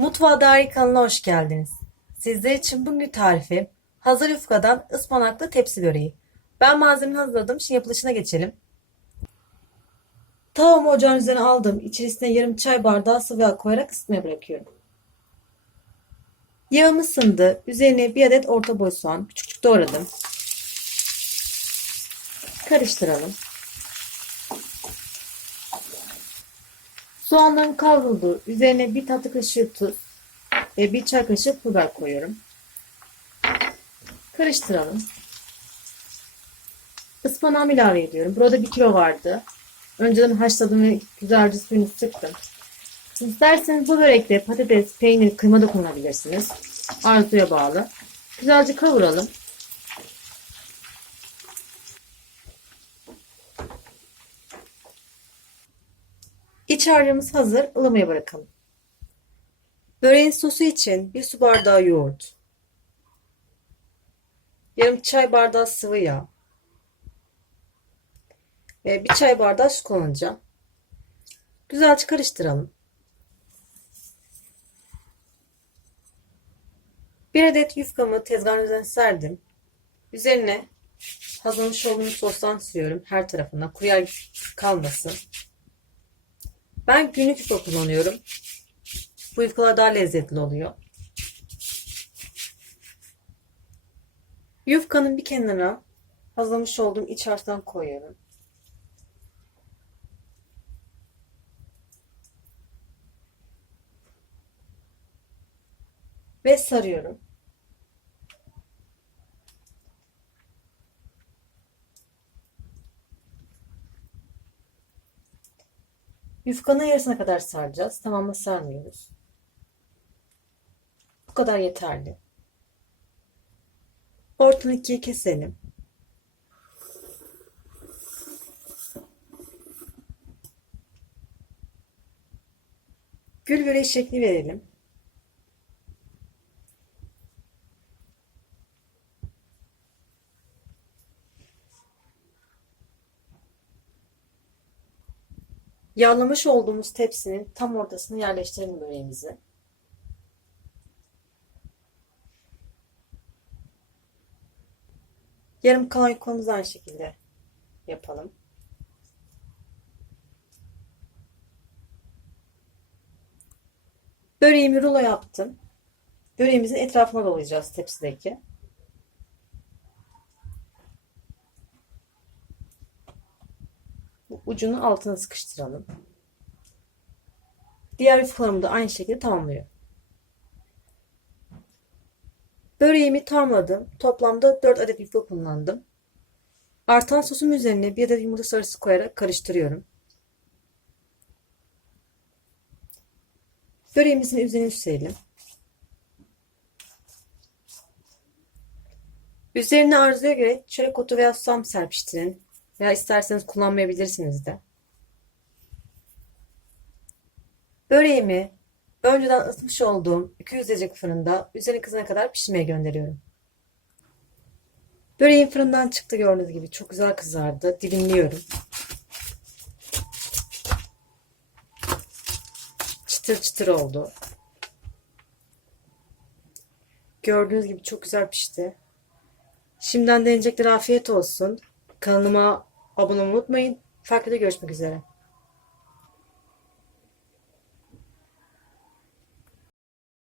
Mutfağa Dair kanalına hoş geldiniz. Sizler için bugün tarifi hazır yufkadan ıspanaklı tepsi böreği. Ben malzemeni hazırladım. Şimdi yapılışına geçelim. Tavamı ocağın üzerine aldım. İçerisine yarım çay bardağı sıvı yağ koyarak ısıtmaya bırakıyorum. Yağım ısındı. Üzerine bir adet orta boy soğan küçük küçük doğradım. Karıştıralım. Soğanların kavruldu. Üzerine bir tatlı kaşığı tuz ve bir çay kaşığı pul koyuyorum. Karıştıralım. Ispanağımı ilave ediyorum. Burada bir kilo vardı. Önceden haşladım ve güzelce suyunu sıktım. İsterseniz bu börekte patates, peynir, kıyma da kullanabilirsiniz. Arzuya bağlı. Güzelce kavuralım. İç harcımız hazır. ılımaya bırakalım. Böreğin sosu için bir su bardağı yoğurt. Yarım çay bardağı sıvı yağ. Ve bir çay bardağı su kullanacağım. Güzelce karıştıralım. Bir adet yufkamı tezgahın üzerine serdim. Üzerine hazırlamış olduğum sostan sürüyorum her tarafına. Kuruyer kalmasın. Ben günlük yufka kullanıyorum. Bu yufkalar daha lezzetli oluyor. Yufkanın bir kenarına hazırlamış olduğum iç harçtan koyuyorum. Ve sarıyorum. Yufkanın yarısına kadar saracağız. Tamamını sarmıyoruz. Bu kadar yeterli. Ortadan ikiye keselim. Gül böreği şekli verelim. Yağlamış olduğumuz tepsinin tam ortasına yerleştirelim böreğimizi. Yarım kalan yufkamızı aynı şekilde yapalım. Böreğimi rulo yaptım. Böreğimizin etrafına dolayacağız tepsideki. Ucunu altına sıkıştıralım. Diğer yufkalarımı da aynı şekilde tamamlıyor. Böreğimi tamamladım. Toplamda 4 adet yufka kullandım. Artan sosum üzerine bir adet yumurta sarısı koyarak karıştırıyorum. Böreğimizin üzerine sürelim. Üzerine arzuya göre çörek otu veya susam serpiştirin. Veya isterseniz kullanmayabilirsiniz de. Böreğimi önceden ısıtmış olduğum 200 derece fırında üzerine kızana kadar pişirmeye gönderiyorum. Böreğim fırından çıktı gördüğünüz gibi. Çok güzel kızardı. Dilimliyorum. Çıtır çıtır oldu. Gördüğünüz gibi çok güzel pişti. Şimdiden deneyecekler afiyet olsun. Kanalıma abone olmayı unutmayın. Farklı görüşmek üzere.